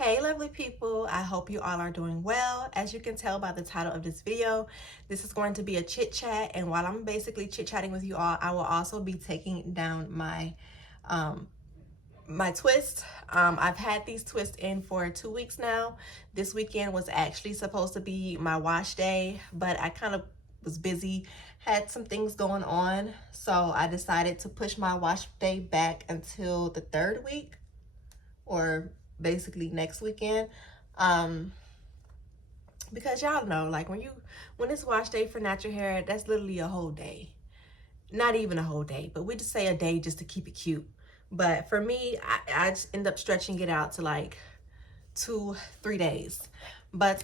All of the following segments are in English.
Hey lovely people, I hope you all are doing well. As you can tell by the title of this video, this is going to be a chit chat, and while I'm basically chit chatting with you all, I will also be taking down my my twist. I've had these twists in for 2 weeks now. This weekend was actually supposed to be my wash day, but I kind of was busy, had some things going on, so I decided to push my wash day back until the 3rd week, or basically next weekend. Because y'all know, like when it's wash day for natural hair, that's literally a whole day. Not even a whole day, but we just say a day just to keep it cute. But for me, I just end up stretching it out to like 2-3 days. But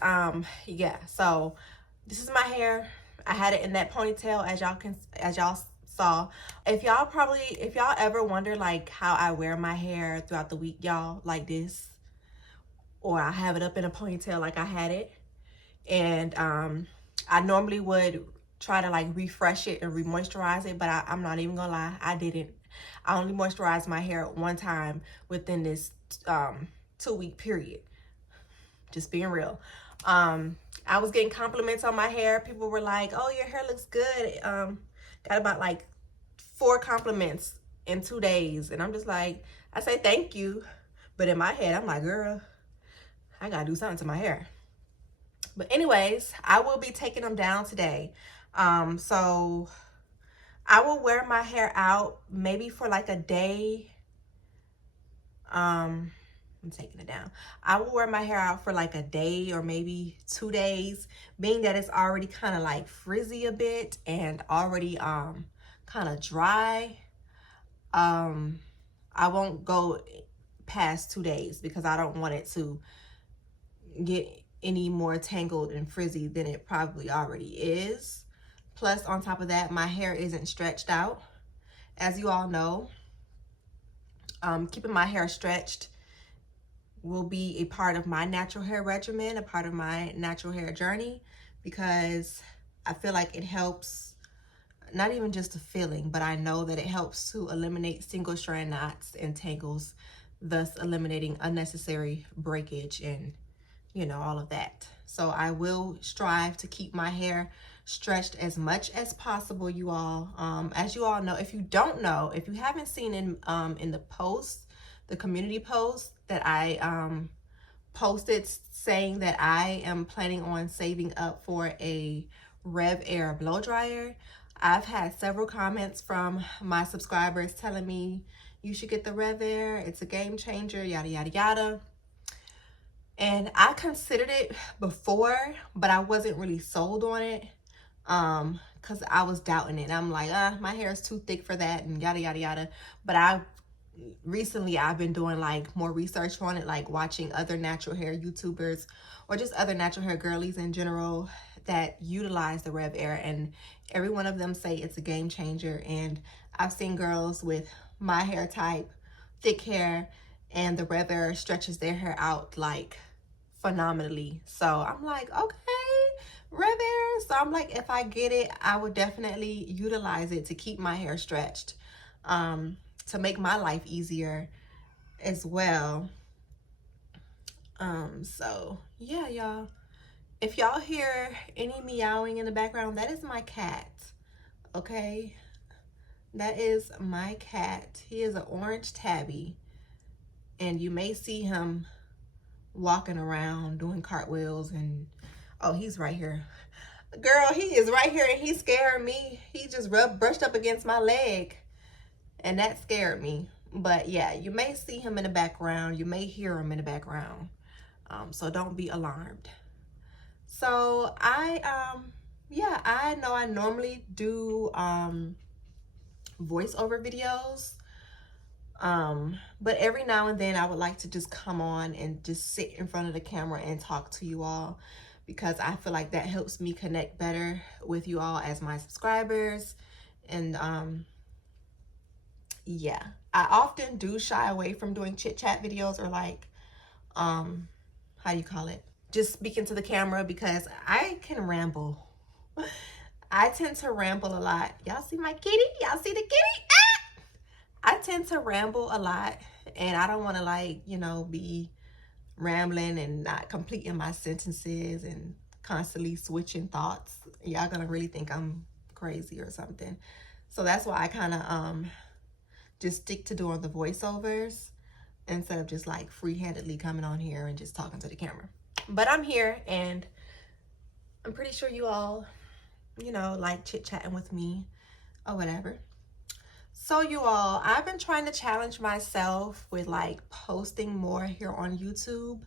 yeah, so this is my hair. I had it in that ponytail, as y'all saw. If y'all ever wonder like how I wear my hair throughout the week, y'all, like this, or I have it up in a ponytail like I had it, and I normally would try to like refresh it and re-moisturize it, but I'm not even gonna lie, I didn't. I only moisturized my hair one time within this 2-week period. Just being real. I was getting compliments on my hair. People were like, oh, your hair looks good. Got about like 4 compliments in 2 days, and I'm just like, I say thank you, but in my head I'm like, girl, I gotta do something to my hair. But anyways, I will be taking them down today. So I will wear my hair out maybe for like a day. I'm taking it down. I will wear my hair out for like a day or maybe 2 days, being that it's already kind of like frizzy a bit and already kind of dry. I won't go past 2 days because I don't want it to get any more tangled and frizzy than it probably already is. Plus, on top of that, my hair isn't stretched out. As you all know, keeping my hair stretched will be a part of my natural hair regimen, a part of my natural hair journey, because I feel like it helps, not even just the feeling, but I know that it helps to eliminate single strand knots and tangles, thus eliminating unnecessary breakage and, you know, all of that. So I will strive to keep my hair stretched as much as possible, you all. As you all know, if you don't know, if you haven't seen in the post, the community post that I posted saying that I am planning on saving up for a RevAir blow dryer, I've had several comments from my subscribers telling me you should get the RevAir, it's a game changer, yada yada yada. And I considered it before, but I wasn't really sold on it, because I was doubting it. I'm like, my hair is too thick for that and yada yada yada. But recently I've been doing like more research on it, like watching other natural hair YouTubers or just other natural hair girlies in general that utilize the RevAir, and every one of them say it's a game changer. And I've seen girls with my hair type, thick hair, and the RevAir stretches their hair out like phenomenally. So I'm like, okay, RevAir. So I'm like, if I get it, I would definitely utilize it to keep my hair stretched, to make my life easier as well. So yeah, y'all, if y'all hear any meowing in the background, that is my cat. Okay, that is my cat. He is an orange tabby, and you may see him walking around doing cartwheels. And oh, he's right here, girl, he is right here, and he scared me. He just brushed up against my leg, and that scared me. But yeah, you may see him in the background, you may hear him in the background, so don't be alarmed. So yeah, I know I normally do voiceover videos, but every now and then I would like to just come on and just sit in front of the camera and talk to you all, because I feel like that helps me connect better with you all as my subscribers. And yeah, I often do shy away from doing chit chat videos, or like how do you call it, just speaking to the camera, because I can ramble. I tend to ramble a lot. Y'all see my kitty? Y'all see the kitty? I tend to ramble a lot, and I don't want to, like, you know, be rambling and not completing my sentences and constantly switching thoughts, y'all gonna really think I'm crazy or something. So that's why I kind of just stick to doing the voiceovers instead of just like free-handedly coming on here and just talking to the camera. But I'm here, and I'm pretty sure you all, you know, like chit-chatting with me or whatever. So you all, I've been trying to challenge myself with like posting more here on YouTube.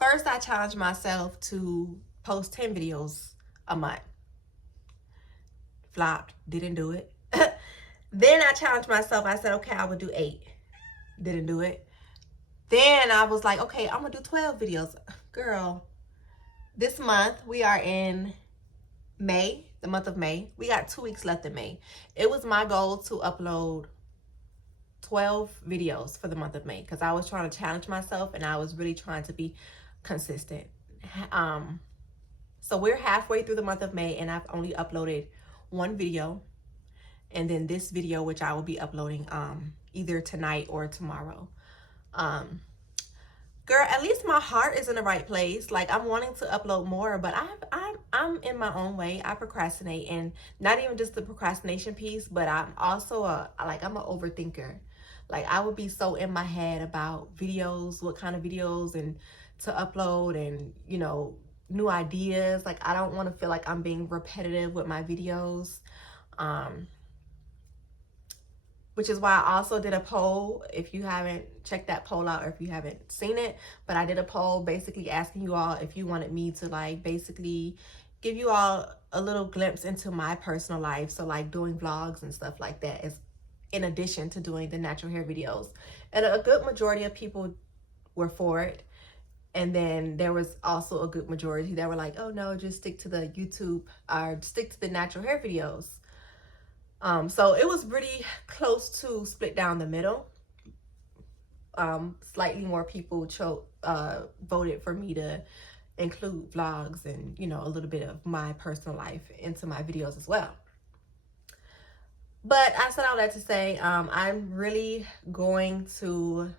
First, I challenged myself to post 10 videos a month. Flopped, didn't do it. Then I challenged myself. I said, okay, I would do 8. Didn't do it. Then I was like, okay, I'm gonna do 12 videos. Girl, this month we are in May, the month of May. We got 2 weeks left in May. It was my goal to upload 12 videos for the month of May because I was trying to challenge myself and I was really trying to be consistent. So we're halfway through the month of May and I've only uploaded 1 video, and then this video, which I will be uploading either tonight or tomorrow. Girl, at least my heart is in the right place. Like, I'm wanting to upload more, but I'm in my own way. I procrastinate, and not even just the procrastination piece, but I'm also I'm an overthinker. Like, I would be so in my head about videos, what kind of videos and to upload, and you know, new ideas. Like, I don't want to feel like I'm being repetitive with my videos. Which is why I also did a poll. If you haven't checked that poll out, or if you haven't seen it, but I did a poll basically asking you all if you wanted me to like basically give you all a little glimpse into my personal life. So like doing vlogs and stuff like that is in addition to doing the natural hair videos. And a good majority of people were for it. And then there was also a good majority that were like, oh no, just stick to the YouTube or stick to the natural hair videos. So it was really close to split down the middle. Slightly more people voted for me to include vlogs and, you know, a little bit of my personal life into my videos as well. But I said all that to say, I'm really going to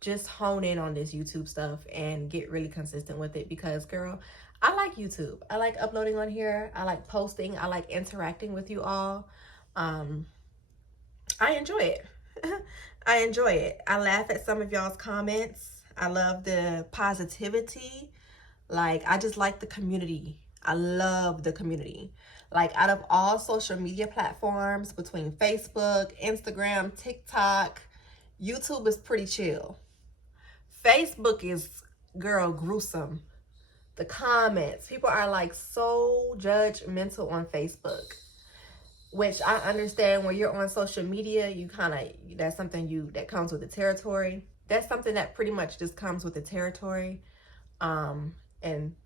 just hone in on this YouTube stuff and get really consistent with it because, girl, I like YouTube. I like uploading on here. I like posting. I like interacting with you all. I enjoy it. I enjoy it. I laugh at some of y'all's comments. I love the positivity. Like, I just like the community. I love the community. Like, out of all social media platforms, between Facebook, Instagram, TikTok, YouTube is pretty chill. Facebook is, girl, gruesome. The comments, people are like so judgmental on Facebook, which I understand. When you're on social media, you kind of, that's something that comes with the territory. That's something that pretty much just comes with the territory. And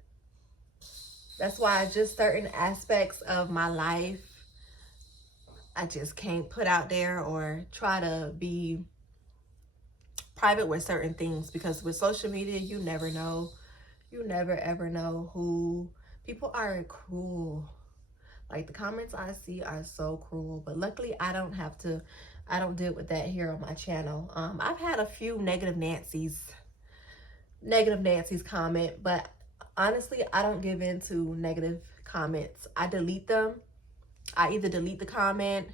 that's why just certain aspects of my life, I just can't put out there or try to be private with certain things, because with social media, you never know. You never ever know who. People are cruel. Like, the comments I see are so cruel, but luckily I don't deal with that here on my channel. I've had a few negative Nancy's comment, but honestly, I don't give in to negative comments. I delete them. I either delete the comment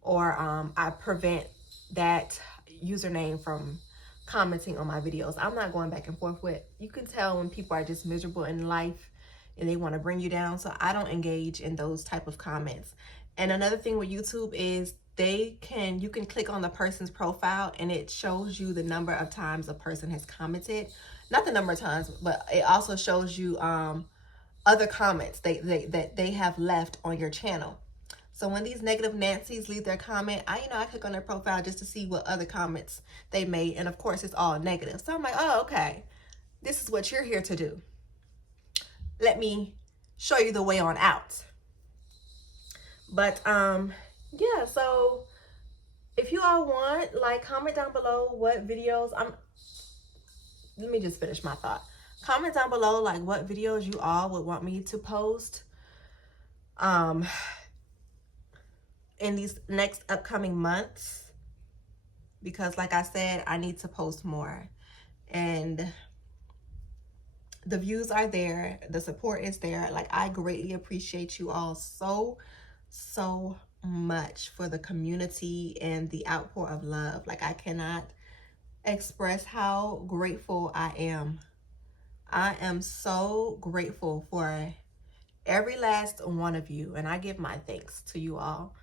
or I prevent that username from commenting on my videos. I'm not going back and forth with. You can tell when people are just miserable in life and they want to bring you down. So I don't engage in those type of comments. And another thing with YouTube is you can click on the person's profile and it shows you the number of times a person has commented. Not the number of times, but it also shows you other comments that they have left on your channel. So when these negative Nancy's leave their comment, I click on their profile just to see what other comments they made. And of course, it's all negative. So I'm like, oh, okay, this is what you're here to do. Let me show you the way on out. But yeah, so if you all want, like, comment down below what videos let me just finish my thought. Comment down below like what videos you all would want me to post in these next upcoming months, because like I said, I need to post more. and the views are there, the support is there. Like, I greatly appreciate you all so much for the community and the outpour of love. Like, I cannot express how grateful I am. I am so grateful for every last one of you, and I give my thanks to you all.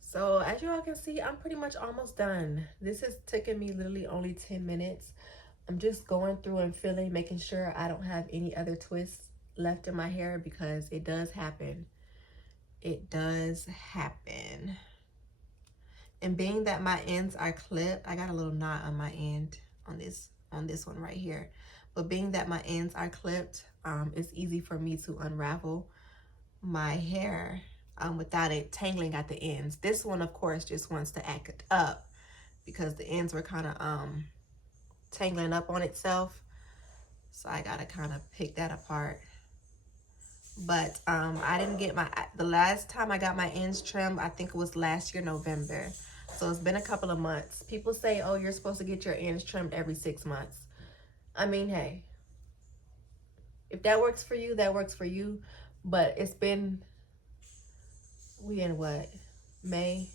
So as you all can see, I'm pretty much almost done. This has taken me literally only 10 minutes. I'm just going through and feeling, making sure I don't have any other twists left in my hair, because it does happen. It does happen. And being that my ends are clipped, I got a little knot on my end on this one right here. But being that my ends are clipped, it's easy for me to unravel my hair without it tangling at the ends. This one, of course, just wants to act up because the ends were kind of tangling up on itself. So I gotta kind of pick that apart. But I didn't get the last time I got my ends trimmed, I think it was last year, November. So it's been a couple of months. People say, oh, you're supposed to get your ends trimmed every 6 months. I mean, hey, if that works for you, that works for you. But it's been, we in what, May?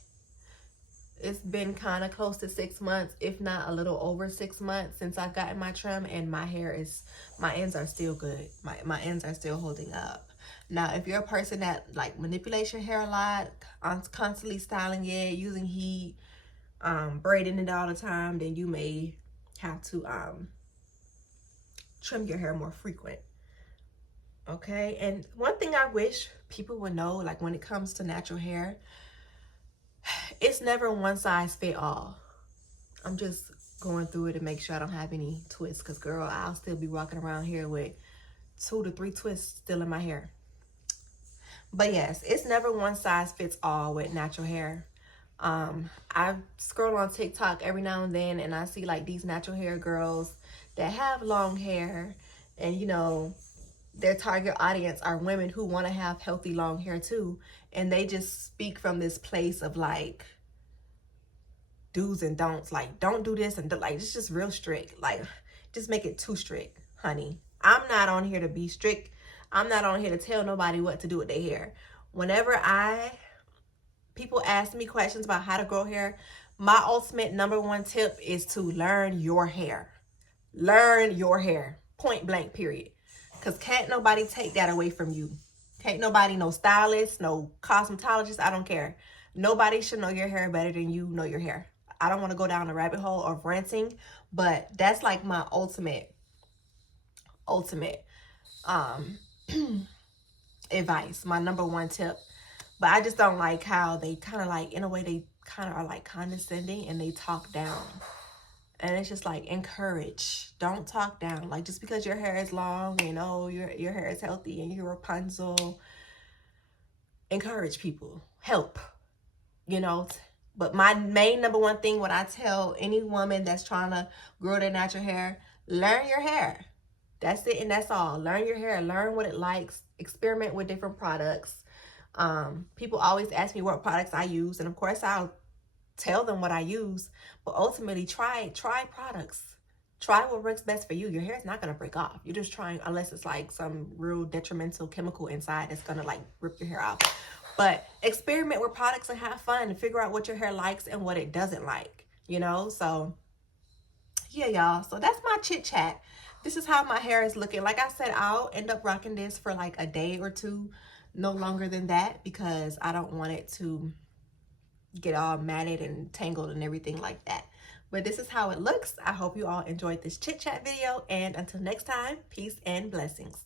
It's been kind of close to 6 months, if not a little over 6 months since I've gotten my trim, and my ends are still good. My ends are still holding up. Now, if you're a person that like manipulates your hair a lot, constantly styling it, using heat, braiding it all the time, then you may have to trim your hair more frequent. Okay, and one thing I wish people would know, like when it comes to natural hair, it's never one size fit all. I'm just going through it to make sure I don't have any twists, because girl, I'll still be walking around here with 2 to 3 twists still in my hair. But yes, it's never one size fits all with natural hair. I scroll on TikTok every now and then, and I see like these natural hair girls that have long hair, and you know, their target audience are women who want to have healthy long hair too, and they just speak from this place of like do's and don'ts, like don't do this, and like it's just real strict, like just make it too strict, honey. I'm not on here to be strict. I'm not on here to tell nobody what to do with their hair. Whenever people ask me questions about how to grow hair, my ultimate #1 tip is to learn your hair. Learn your hair, point blank, period. Because can't nobody take that away from you. Can't nobody, no stylist, no cosmetologist, I don't care. Nobody should know your hair better than you know your hair. I don't want to go down a rabbit hole of ranting, but that's like my ultimate advice, my #1 tip. But I just don't like how they kind of like, in a way, they kind of are like condescending and they talk down. And it's just like, encourage, don't talk down. Like, just because your hair is long and oh, your hair is healthy and you're Rapunzel, encourage people, help, you know. But my main #1 thing, what I tell any woman that's trying to grow their natural hair, learn your hair. That's it, and that's all. Learn your hair, learn what it likes, experiment with different products. People always ask me what products I use, and of course I'll tell them what I use, but ultimately try products. Try what works best for you. Your hair is not going to break off. You're just trying, unless it's like some real detrimental chemical inside that's going to like rip your hair off. But experiment with products and have fun and figure out what your hair likes and what it doesn't like, you know? So yeah, y'all. So that's my chit chat. This is how my hair is looking. Like I said, I'll end up rocking this for like a day or two, no longer than that, because I don't want it to get all matted and tangled and everything like that. But this is how it looks. I hope you all enjoyed this chit chat video, and until next time, peace and blessings.